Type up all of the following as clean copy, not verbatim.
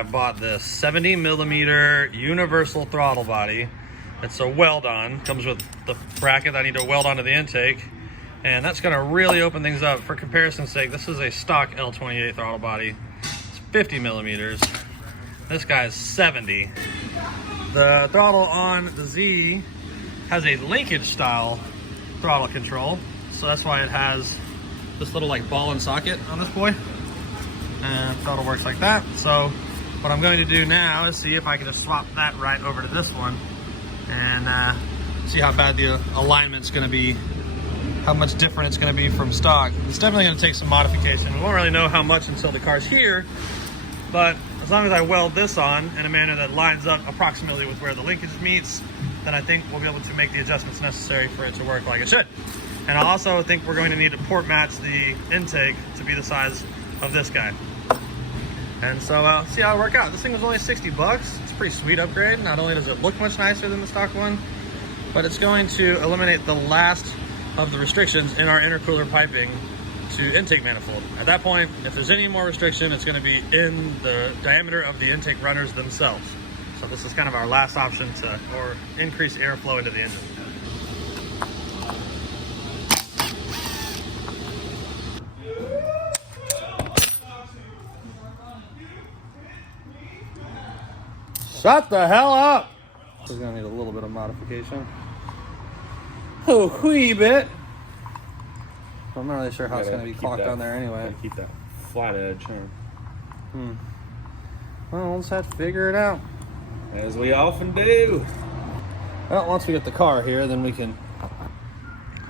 I bought this 70 millimeter universal throttle body. It's a weld-on, comes with the bracket that I need to weld onto the intake, and that's gonna really open things up. For comparison's sake, this is a stock L28 throttle body. It's 50 millimeters. This guy's 70. The throttle on the Z has a linkage style throttle control, so that's why it has this little like ball and socket on this boy, and throttle works like that. So what I'm going to do now is see if I can just swap that right over to this one and see how bad the alignment's going to be, how much different it's going to be from stock. It's definitely going to take some modification. We won't really know how much until the car's here, but as long as I weld this on in a manner that lines up approximately with where the linkage meets, then I think we'll be able to make the adjustments necessary for it to work like it should. And I also think we're going to need to port match the intake to be the size of this guy. And so see how it works out. This thing was only 60 bucks. It's a pretty sweet upgrade. Not only does it look much nicer than the stock one, but it's going to eliminate the last of the restrictions in our intercooler piping to intake manifold. At that point, if there's any more restriction, it's going to be in the diameter of the intake runners themselves. So this is kind of our last option to increase airflow into the engine. Shut the hell up! This is gonna need a little bit of modification. A wee bit. I'm not really sure how it's gonna be caulked on there anyway. Keep that flat edge. Well, we'll just have to figure it out. As we often do. Well, once we get the car here, then we can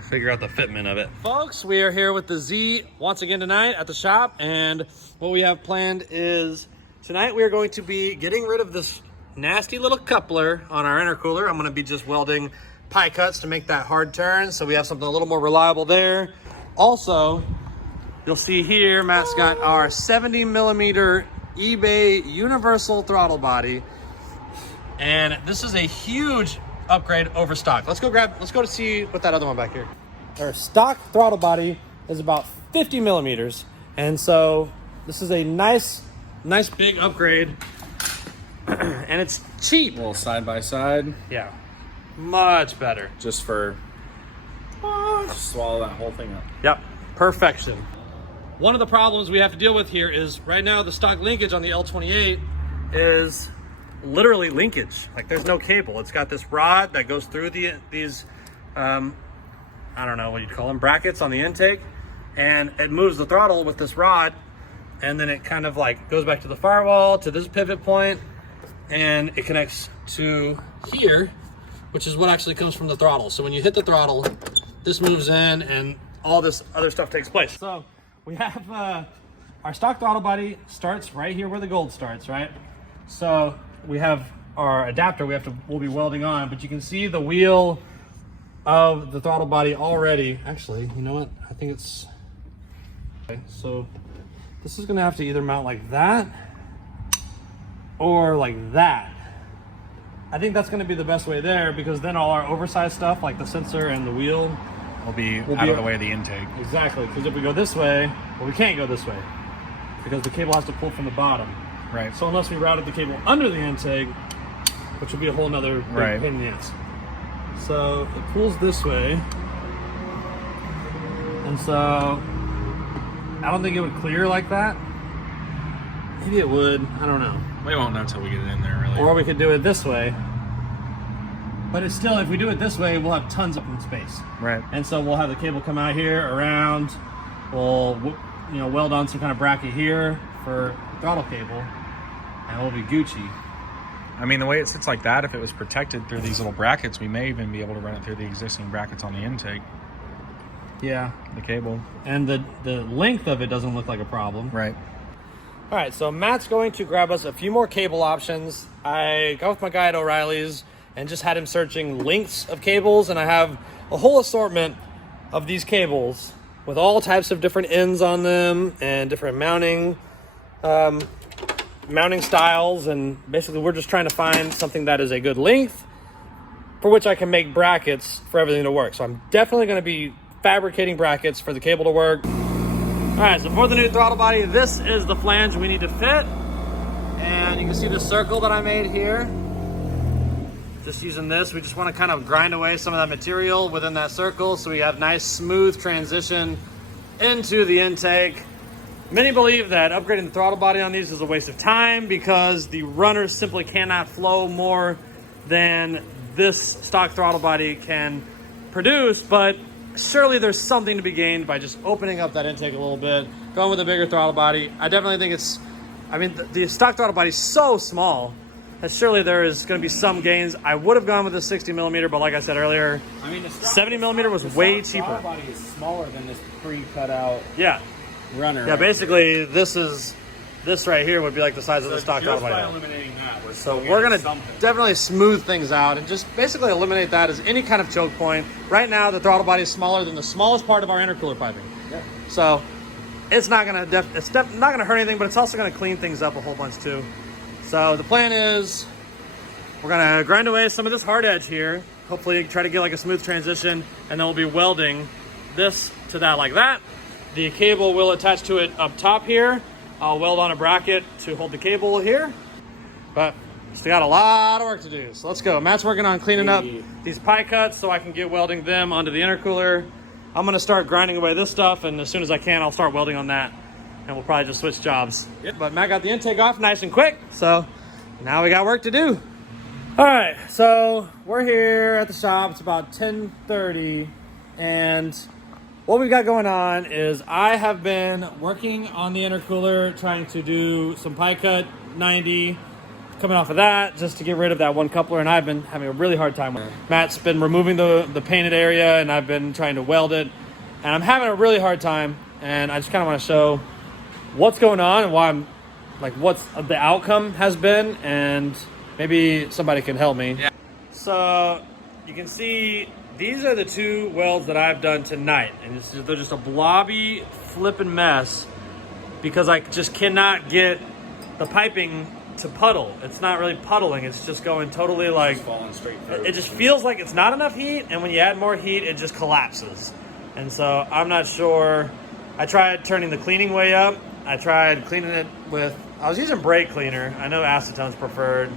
figure out the fitment of it. Folks, we are here with the Z once again tonight at the shop, and what we have planned is tonight we are going to be getting rid of this nasty little coupler on our intercooler. I'm going to be just welding pie cuts to make that hard turn, so we have something a little more reliable there. Also, you'll see here Matt's got our 70 millimeter eBay universal throttle body, and this is a huge upgrade over stock. Let's go to see what that other one back here. Our stock throttle body is about 50 millimeters, and so this is a nice big upgrade. And it's cheap. A little side by side. Yeah, much better. Just for just swallow that whole thing up. Yep, perfection. One of the problems we have to deal with here is right now the stock linkage on the L28 is literally linkage. Like there's no cable. It's got this rod that goes through these I don't know what you'd call them, brackets on the intake, and it moves the throttle with this rod, and then it kind of like goes back to the firewall to this pivot point, and it connects to here, which is what actually comes from the throttle. So when you hit the throttle, this moves in and all this other stuff takes place. So we have our stock throttle body starts right here where the gold starts, right? So we have our adapter we'll be welding on, but you can see the wheel of the throttle body already. Actually, you know what? I think it's, okay, so this is gonna have to either mount like that or like that. I think that's gonna be the best way there, because then all our oversized stuff like the sensor and the wheel will be out of the way of the intake. Exactly, because if we go this way, well, we can't go this way because the cable has to pull from the bottom. Right. So unless we routed the cable under the intake, which would be a whole nother big pain in the ass. So it pulls this way. And so I don't think it would clear like that. Maybe it would, I don't know. We won't know until we get it in there, really. Or we could do it this way. But it's still, if we do it this way, we'll have tons of open space. Right. And so we'll have the cable come out here, around. We'll, weld on some kind of bracket here for throttle cable, and we'll be Gucci. I mean, the way it sits like that, if it was protected through these little brackets, we may even be able to run it through the existing brackets on the intake. Yeah. The cable. And the length of it doesn't look like a problem. Right. All right, so Matt's going to grab us a few more cable options. I got with my guy at O'Reilly's and just had him searching lengths of cables, and I have a whole assortment of these cables with all types of different ends on them and different mounting styles, and basically we're just trying to find something that is a good length for which I can make brackets for everything to work. So I'm definitely going to be fabricating brackets for the cable to work. All right, so for the new throttle body, this is the flange we need to fit. And And you can see the circle that I made here. Just using this, we just want to kind of grind away some of that material within that circle so we have nice smooth transition into the intake. Many believe that upgrading the throttle body on these is a waste of time because the runners simply cannot flow more than this stock throttle body can produce, but surely there's something to be gained by just opening up that intake a little bit, going with a bigger throttle body. I definitely think the stock throttle body is so small that surely there is going to be some gains. I would have gone with a 60 millimeter, but like I said earlier, I mean, the 70 millimeter was way cheaper. The throttle body is smaller than this pre-cut out runner. Yeah, basically this right here would be like the size of the stock throttle body. Eliminating that, so we're going to definitely smooth things out and just basically eliminate that as any kind of choke point. Right now, the throttle body is smaller than the smallest part of our intercooler piping. Yeah. So it's not going to not going to hurt anything, but it's also going to clean things up a whole bunch too. So the plan is we're going to grind away some of this hard edge here. Hopefully try to get like a smooth transition, and then we'll be welding this to that like that. The cable will attach to it up top here. I'll weld on a bracket to hold the cable here. But still got a lot of work to do. So let's go. Matt's working on cleaning up these pie cuts so I can get welding them onto the intercooler. I'm going to start grinding away this stuff, and as soon as I can, I'll start welding on that. And we'll probably just switch jobs. Yep. But Matt got the intake off nice and quick, so now we got work to do. All right, so we're here at the shop. It's about 10:30, and what we've got going on is I have been working on the intercooler, trying to do some pie cut 90, coming off of that, just to get rid of that one coupler, and I've been having a really hard time with it. Matt's been removing the painted area, and I've been trying to weld it, and I'm having a really hard time, and I just kind of want to show what's going on and why I'm like what's the outcome has been, and maybe somebody can help me. Yeah. So you can see these are the two welds that I've done tonight, and they're just a blobby flipping mess because I just cannot get the piping to puddle. It's not really puddling, it's just going totally like it's falling straight through. It just feels like it's not enough heat, and when you add more heat it just collapses. And so I'm not sure. I tried turning the cleaning way up. I tried cleaning it with, I was using brake cleaner. I know acetone's preferred.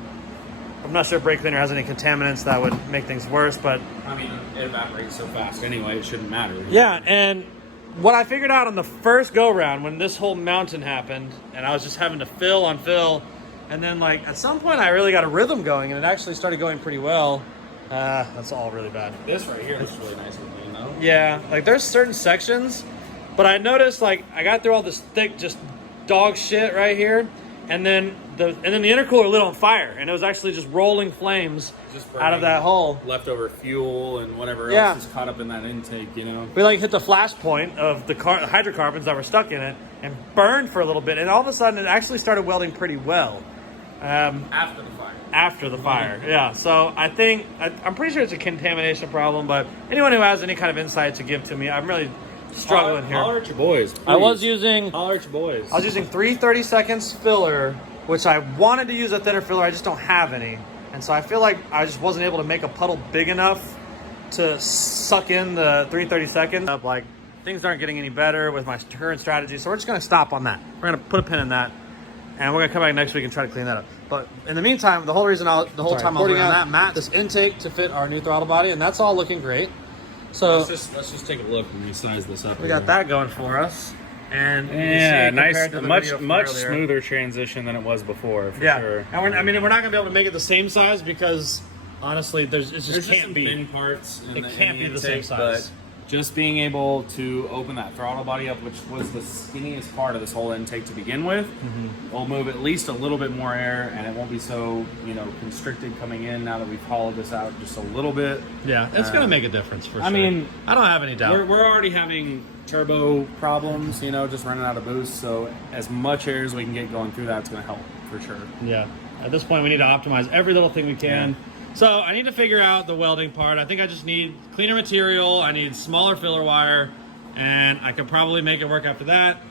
I'm not sure brake cleaner has any contaminants that would make things worse, but I mean, it evaporates so fast anyway, it shouldn't matter. Yeah, and what I figured out on the first go round when this whole mountain happened, and I was just having to fill on fill, and then like at some point I really got a rhythm going, and it actually started going pretty well. That's all really bad. This right here looks really nice with me, though. Yeah, like there's certain sections, but I noticed like I got through all this thick just dog shit right here, and then the intercooler lit on fire, and it was actually just rolling flames out of that hole. Leftover fuel and whatever else is caught up in that intake, you know. We like hit the flash point of the hydrocarbons that were stuck in it and burned for a little bit, and all of a sudden it actually started welding pretty well. After the fire. After the fire, yeah. So I think I'm pretty sure it's a contamination problem, but anyone who has any kind of insight to give to me, I'm really struggling here. Holler at your boys, please. I was using 330 seconds filler, which I wanted to use a thinner filler. I just don't have any, and so I feel like I just wasn't able to make a puddle big enough to suck in the 330 seconds. Like things aren't getting any better with my current strategy, so we're just gonna stop on that. We're gonna put a pin in that, and we're gonna come back next week and try to clean that up. But in the meantime, the whole time I was working on that, Matt, this intake to fit our new throttle body, and that's all looking great. So let's just take a look and resize this up. We got that going for us, and yeah, nice, much smoother transition than it was before. For sure. And we're not gonna be able to make it the same size because honestly, it just can't be thin parts. It can't be the same size. But just being able to open that throttle body up, which was the skinniest part of this whole intake to begin with, will move at least a little bit more air, and it won't be so constricted coming in now that we've hollowed this out just a little bit. Yeah, it's gonna make a difference for sure. I mean, I don't have any doubt. We're already having turbo problems, just running out of boost. So as much air as we can get going through that's gonna help for sure. Yeah. At this point, we need to optimize every little thing we can. Yeah. So I need to figure out the welding part. I think I just need cleaner material. I need smaller filler wire, and I could probably make it work after that.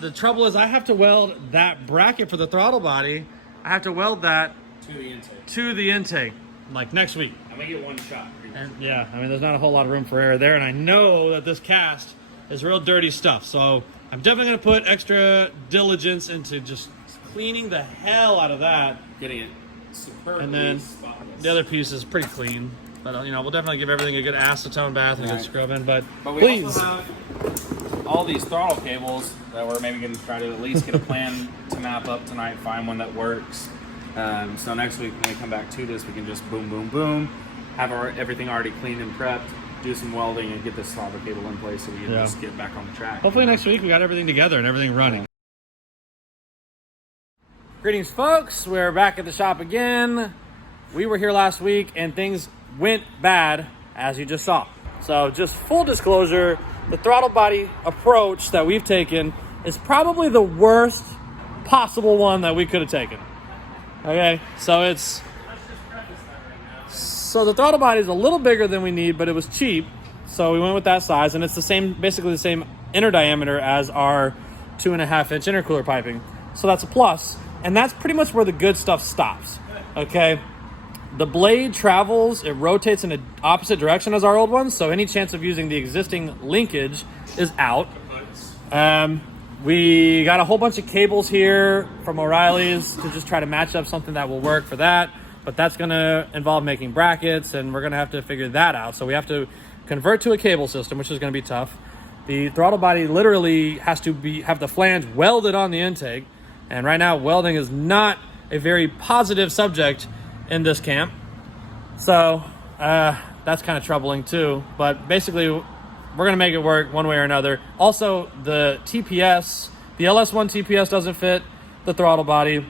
The trouble is I have to weld that bracket for the throttle body. I have to weld that to the intake, like next week. I'm gonna get one shot. And yeah, I mean, there's not a whole lot of room for error there, and I know that this cast is real dirty stuff. So I'm definitely gonna put extra diligence into just cleaning the hell out of that. Getting it superbly And then spotless. the other piece is pretty clean. But, you know, we'll definitely give everything a good acetone bath and a good Right. scrub in. But we please. also have all these throttle cables that we're maybe going to try to at least get a plan to map up tonight, find one that works. So next week when we come back to this, we can just boom, boom, boom, have everything already cleaned and prepped, do some welding, and get this throttle cable in place so we can just get back on the track. Hopefully next week we got everything together and everything running. Greetings, folks. We're back at the shop again. We were here last week and things went bad, as you just saw. So just full disclosure, the throttle body approach that we've taken is probably the worst possible one that we could have taken. Okay, so the throttle body is a little bigger than we need, but it was cheap, so we went with that size, and it's the same, basically the same inner diameter as our 2.5-inch intercooler piping. So that's a plus, and that's pretty much where the good stuff stops. Okay, the blade travels, it rotates in an opposite direction as our old one, so any chance of using the existing linkage is out. We got a whole bunch of cables here from O'Reilly's to just try to match up something that will work for that, but that's gonna involve making brackets, and we're gonna have to figure that out. So we have to convert to a cable system, which is gonna be tough. The throttle body literally has to have the flange welded on the intake, and right now welding is not a very positive subject in this camp. So that's kind of troubling too, but basically we're gonna make it work one way or another. Also, the TPS, the LS1 TPS doesn't fit the throttle body.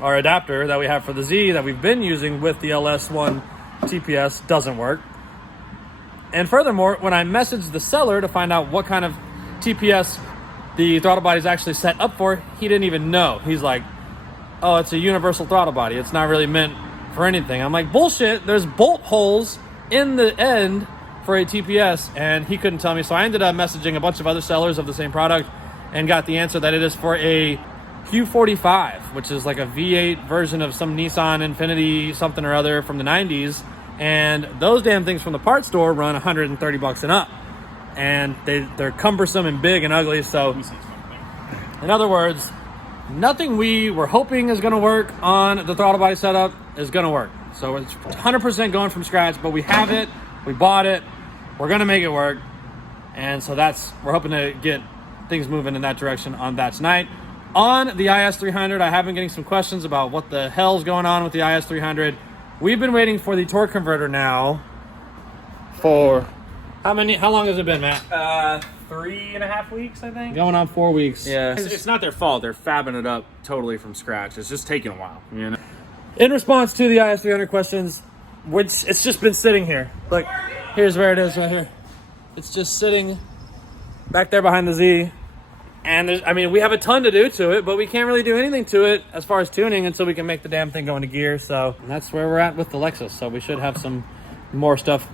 Our adapter that we have for the Z that we've been using with the LS1 TPS doesn't work. And furthermore, when I messaged the seller to find out what kind of TPS the throttle body is actually set up for, he didn't even know. He's like, oh, it's a universal throttle body. It's not really meant for anything. I'm like, bullshit. There's bolt holes in the end for a TPS, and he couldn't tell me. So I ended up messaging a bunch of other sellers of the same product and got the answer that it is for a Q45, which is like a V8 version of some Nissan Infiniti something or other from the 90s. And those damn things from the parts store run $130 and up. And they're cumbersome and big and ugly. So in other words, nothing we were hoping is going to work on the throttle body setup is going to work. So it's 100% going from scratch, but we have it. We bought it. We're going to make it work. And so we're hoping to get things moving in that direction on that tonight. On the IS300, I have been getting some questions about what the hell's going on with the IS300. We've been waiting for the torque converter now for how long has it been, Matt? 3.5 weeks, I think. Going on 4 weeks. Yeah, it's not their fault. They're fabbing it up totally from scratch. It's just taking a while, you know. In response to the IS300 questions, which it's just been sitting here. Look, here's where it is right here. It's just sitting back there behind the Z. And we have a ton to do to it, but we can't really do anything to it as far as tuning until we can make the damn thing go into gear. So that's where we're at with the Lexus. So we should have some more stuff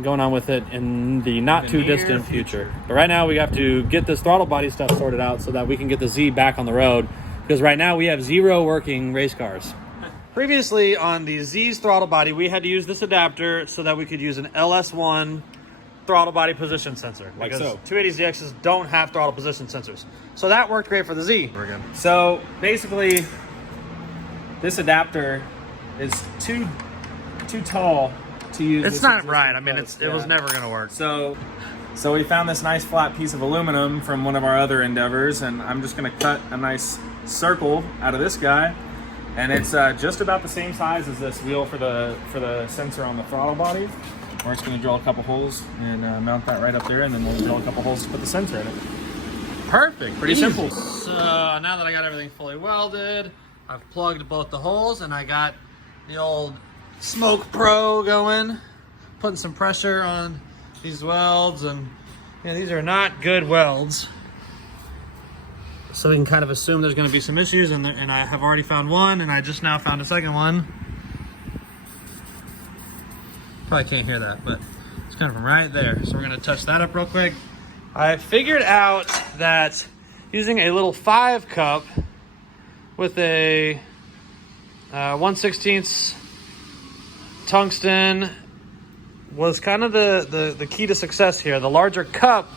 going on with it in the not too distant future. But right now we have to get this throttle body stuff sorted out so that we can get the Z back on the road, because right now we have 0 working race cars. Previously on the Z's throttle body, we had to use this adapter so that we could use an LS1 throttle body position sensor, Like because so. 280ZXs don't have throttle position sensors. So that worked great for the Z. So basically, this adapter is too tall to use. It's this not existing right. I mean, post. it was Yeah. never gonna work. So we found this nice flat piece of aluminum from one of our other endeavors, and I'm just gonna cut a nice circle out of this guy, and it's just about the same size as this wheel for the sensor on the throttle body. We're just gonna drill a couple holes and mount that right up there, and then we'll drill a couple holes to put the sensor in it. Perfect. Pretty simple. So now that I got everything fully welded, I've plugged both the holes, and I got the old Smoke Pro going, putting some pressure on these welds, and these are not good welds. So we can kind of assume there's going to be some issues, and I have already found one, and I just now found a second one. Probably can't hear that, but it's kind of right there. So we're going to touch that up real quick. I figured out that using a little 5 cup with a 1/16 tungsten was kind of the key to success here. The larger cup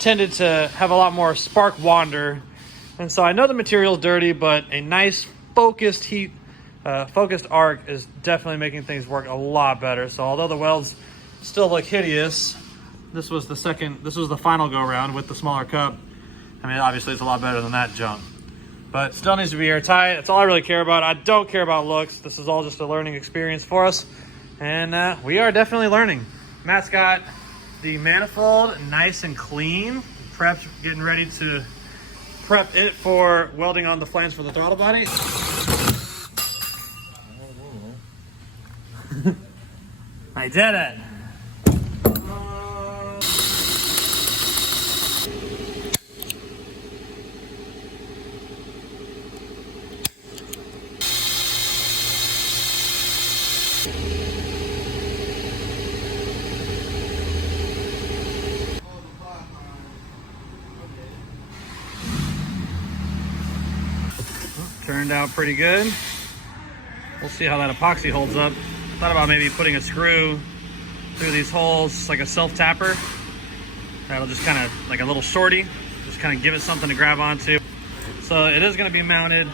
tended to have a lot more spark wander And so I know the material's dirty, but a nice focused heat, focused arc is definitely making things work a lot better. So although the welds still look hideous, this was the final go around with the smaller cup. I mean, obviously it's a lot better than that junk, but still needs to be airtight. That's all I really care about. I don't care about looks. This is all just a learning experience for us. And we are definitely learning. Matt's got the manifold nice and clean, prepped, getting ready to prep it for welding on the flange for the throttle body. I did it. Turned out pretty good. We'll see how that epoxy holds up. Thought about maybe putting a screw through these holes, like a self-tapper. That'll just kind of, like a little shorty, just kind of give it something to grab onto. So it is going to be mounted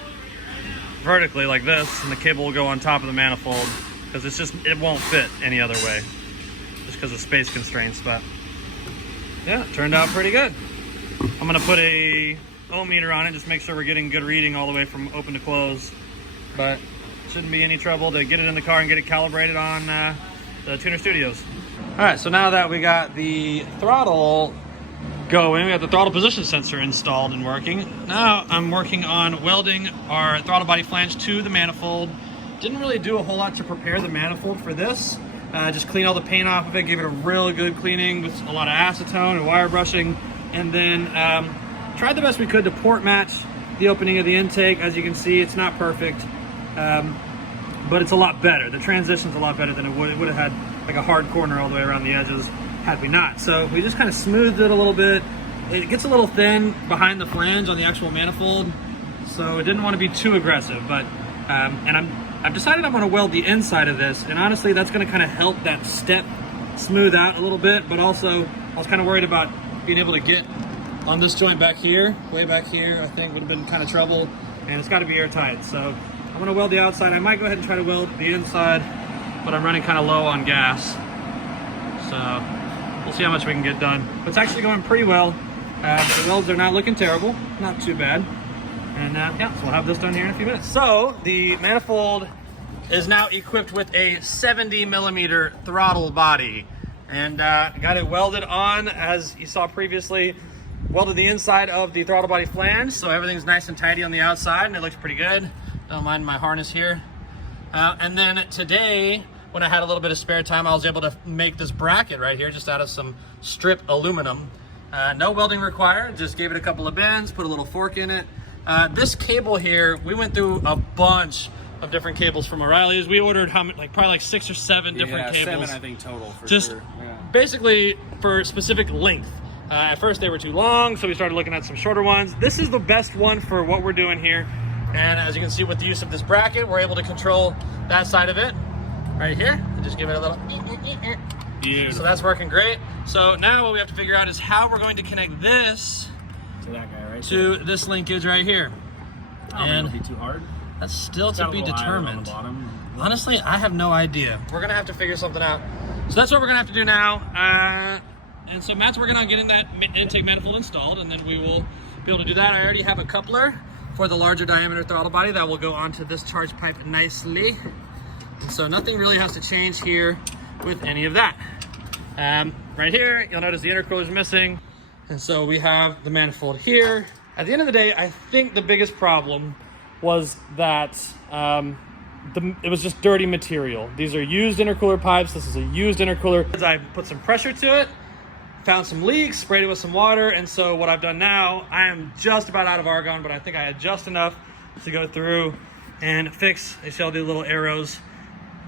vertically like this, and the cable will go on top of the manifold, because it won't fit any other way, just because of space constraints. But yeah, it turned out pretty good. I'm going to put a ohm meter on it, just make sure we're getting good reading all the way from open to close. But shouldn't be any trouble to get it in the car and get it calibrated on the Tuner Studios. All right, so now that we got the throttle going, we got the throttle position sensor installed and working. Now I'm working on welding our throttle body flange to the manifold. Didn't really do a whole lot to prepare the manifold for this. Just clean all the paint off of it, gave it a really good cleaning with a lot of acetone and wire brushing, and then tried the best we could to port match the opening of the intake. As you can see, it's not perfect, but it's a lot better. The transition's a lot better than it would have had like a hard corner all the way around the edges had we not. So we just kind of smoothed it a little bit. It gets a little thin behind the flange on the actual manifold, so it didn't want to be too aggressive. But and I've decided I'm going to weld the inside of this, and honestly that's going to kind of help that step smooth out a little bit. But also I was kind of worried about being able to get on this joint back here, way back here, I think would have been kind of trouble, and it's got to be airtight. So I'm going to weld the outside. I might go ahead and try to weld the inside, but I'm running kind of low on gas, so we'll see how much we can get done. But it's actually going pretty well. The welds are not looking terrible, not too bad. And yeah, so we'll have this done here in a few minutes. So the manifold is now equipped with a 70mm throttle body, and got it welded on, as you saw previously. Welded the inside of the throttle body flange, so everything's nice and tidy on the outside, and it looks pretty good. Don't mind my harness here. And then today, when I had a little bit of spare time, I was able to make this bracket right here just out of some strip aluminum. No welding required, just gave it a couple of bends, put a little fork in it. This cable here, we went through a bunch of different cables from O'Reilly's. We ordered probably like 6 or 7 different cables. 7 I think total for just sure. Yeah. Basically for specific length. At first they were too long, so we started looking at some shorter ones. This is the best one for what we're doing here. And as you can see with the use of this bracket, we're able to control that side of it right here. And just give it a little. Beautiful. So that's working great. So now what we have to figure out is how we're going to connect this to that guy right to there. This linkage right here. And it'll be too hard. That's still to be determined. On Honestly, I have no idea. We're gonna have to figure something out. So that's what we're gonna have to do now. And so Matt's working on getting that intake manifold installed, and then we will be able to do that. I already have a coupler for the larger diameter throttle body that will go onto this charge pipe nicely. And so nothing really has to change here with any of that. Right here, you'll notice the intercooler is missing. And so we have the manifold here. At the end of the day, I think the biggest problem was that it was just dirty material. These are used intercooler pipes. This is a used intercooler. I put some pressure to it, found some leaks, sprayed it with some water, and so what I've done now, I am just about out of argon, but I think I had just enough to go through and fix. I see all the little arrows,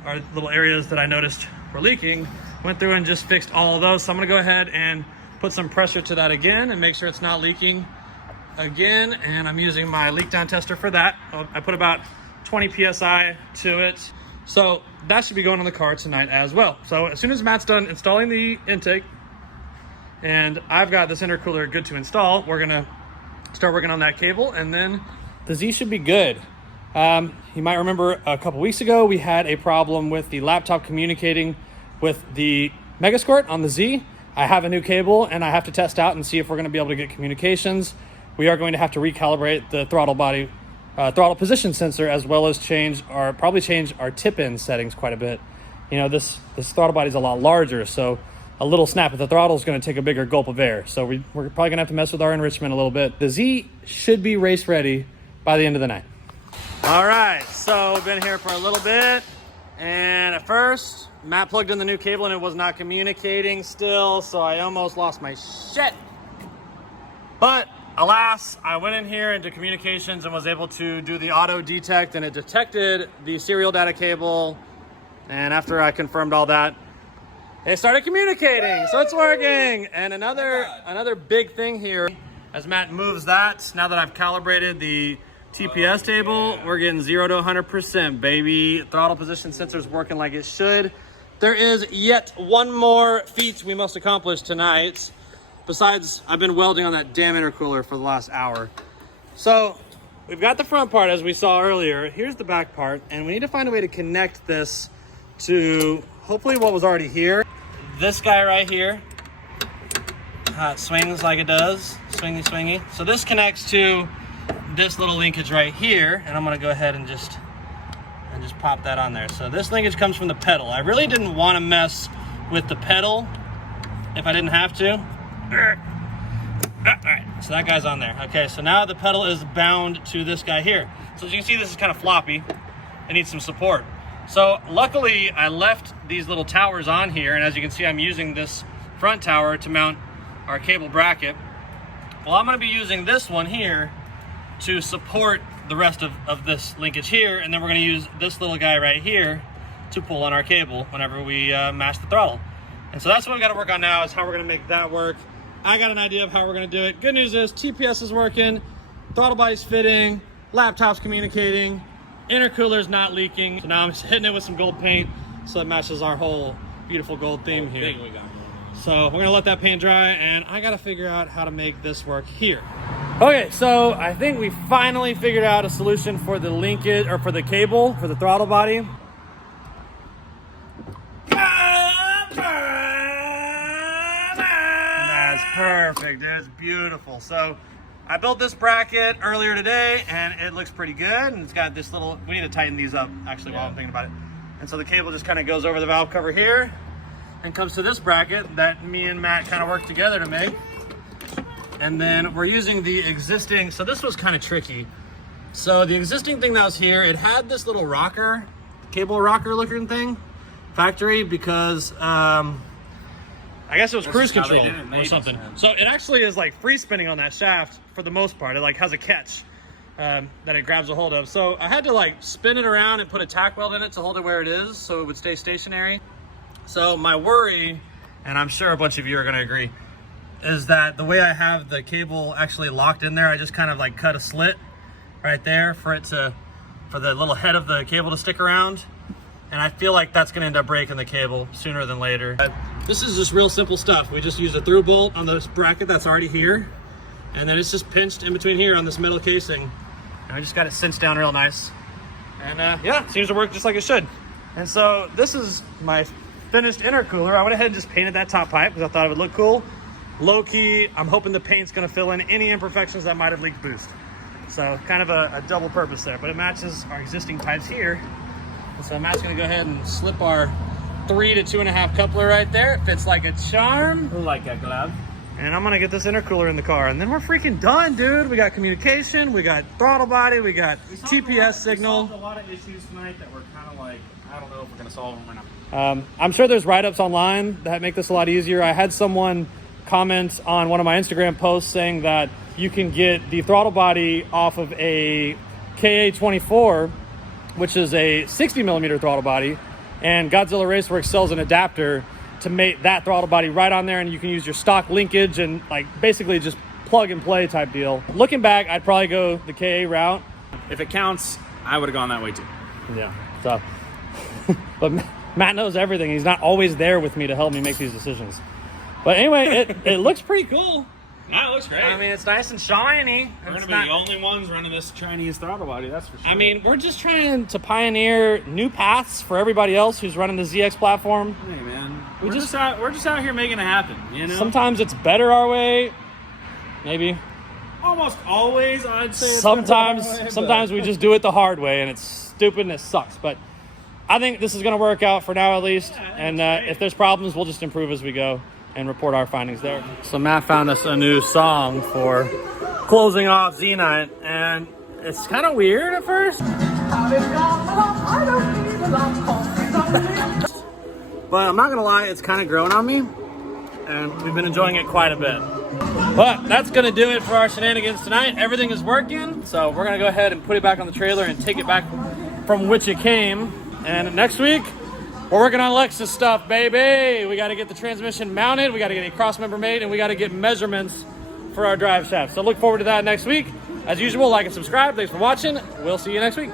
or little areas that I noticed were leaking. Went through and just fixed all of those. So I'm gonna go ahead and put some pressure to that again and make sure it's not leaking again. And I'm using my leak down tester for that. I put about 20 PSI to it. So that should be going on the car tonight as well. So as soon as Matt's done installing the intake, and I've got this intercooler good to install, we're gonna start working on that cable, and then the Z should be good. You might remember a couple weeks ago, we had a problem with the laptop communicating with the Megasquirt on the Z. I have a new cable and I have to test out and see if we're gonna be able to get communications. We are going to have to recalibrate the throttle body, throttle position sensor, as well as probably change our tip-in settings quite a bit. You know, this throttle body is a lot larger, so a little snap at the throttle is going to take a bigger gulp of air. So we're probably going to have to mess with our enrichment a little bit. The Z should be race ready by the end of the night. All right, so we've been here for a little bit, and at first, Matt plugged in the new cable and it was not communicating still, so I almost lost my shit. But alas, I went in here into communications and was able to do the auto detect, and it detected the serial data cable. And after I confirmed all that, it started communicating, so it's working. And another big thing here, as Matt moves that, now that I've calibrated the TPS table, we're getting 0 to 100%, baby. Throttle position sensor's working like it should. There is yet one more feat we must accomplish tonight. Besides, I've been welding on that damn intercooler for the last hour. So we've got the front part as we saw earlier. Here's the back part, and we need to find a way to connect this to hopefully what was already here. This guy right here, it swings like it does, swingy, swingy. So this connects to this little linkage right here, and I'm gonna go ahead and just pop that on there. So this linkage comes from the pedal. I really didn't want to mess with the pedal if I didn't have to. All right, so that guy's on there. Okay, so now the pedal is bound to this guy here. So as you can see, this is kind of floppy. It needs some support. So luckily, I left these little towers on here, and as you can see, I'm using this front tower to mount our cable bracket. Well, I'm gonna be using this one here to support the rest of this linkage here, and then we're gonna use this little guy right here to pull on our cable whenever we match the throttle. And so that's what we gotta work on now, is how we're gonna make that work. I got an idea of how we're gonna do it. Good news is TPS is working, throttle body's fitting, laptop's communicating, intercooler's not leaking. So now I'm just hitting it with some gold paint so it matches our whole beautiful gold theme here. So we're gonna let that paint dry, and I gotta figure out how to make this work here. Okay, so I think we finally figured out a solution for the linkage, or for the cable, for the throttle body. That's perfect, dude. It's beautiful. So I built this bracket earlier today, and it looks pretty good. And it's got this little, we need to tighten these up, actually, while I'm thinking about it. And so the cable just kind of goes over the valve cover here and comes to this bracket that me and Matt kind of worked together to make. And then we're using the existing, so this was kind of tricky. So the existing thing that was here, it had this little rocker, cable rocker looking thing, factory, because I guess it was cruise control or something. So it actually is like free spinning on that shaft for the most part. It like has a catch that it grabs a hold of. So I had to like spin it around and put a tack weld in it to hold it where it is so it would stay stationary. So my worry, and I'm sure a bunch of you are gonna agree, is that the way I have the cable actually locked in there, I just kind of like cut a slit right there for the little head of the cable to stick around. And I feel like that's gonna end up breaking the cable sooner than later. But this is just real simple stuff. We just use a through bolt on this bracket that's already here. And then it's just pinched in between here on this metal casing. And I just got it cinched down real nice. And yeah, it seems to work just like it should. And so this is my finished intercooler. I went ahead and just painted that top pipe because I thought it would look cool. Low key, I'm hoping the paint's gonna fill in any imperfections that might have leaked boost. So kind of a double purpose there, but it matches our existing pipes here. And so Matt's gonna go ahead and slip our 3 to 2.5 coupler right there. It fits like a charm. Like a glove. And I'm gonna get this intercooler in the car, and then we're freaking done, dude. We got communication, we got throttle body, we got TPS signal. We solved a lot of issues tonight that we're kind of like, I don't know if we're gonna solve them or not. I'm sure there's write-ups online that make this a lot easier. I had someone comment on one of my Instagram posts saying that you can get the throttle body off of a KA24, which is a 60 millimeter throttle body, and Godzilla Raceworks sells an adapter to make that throttle body right on there, and you can use your stock linkage and like basically just plug and play type deal. Looking back, I'd probably go the KA route. If it counts, I would have gone that way too. Yeah, so but Matt knows everything. He's not always there with me to help me make these decisions. But anyway, it looks pretty cool. No, it looks great. I mean, it's nice and shiny. We're It's gonna be not- the only ones running this Chinese throttle body, that's for sure. I mean, we're just trying to pioneer new paths for everybody else who's running the ZX platform. hey man, we're just out here making it happen. You know, Sometimes it's better our way, maybe. almost always I'd say. It's better that way, but- Sometimes we just do it the hard way, and it's stupid and it sucks. But I think this is going to work out for now, at least. Yeah, I think And it's great. if there's problems, we'll just improve as we go and report our findings there. So Matt found us a new song for closing off Z Night, and it's kind of weird at first. But I'm not gonna lie, it's kind of grown on me, and we've been enjoying it quite a bit. But that's gonna do it for our shenanigans tonight. Everything is working, so we're gonna go ahead and put it back on the trailer and take it back from which it came. And next week, we're working on Lexus stuff, baby. We gotta get the transmission mounted, we gotta get a cross member made, and we gotta get measurements for our drive shaft. So look forward to that next week. As usual, like and subscribe. Thanks for watching. We'll see you next week.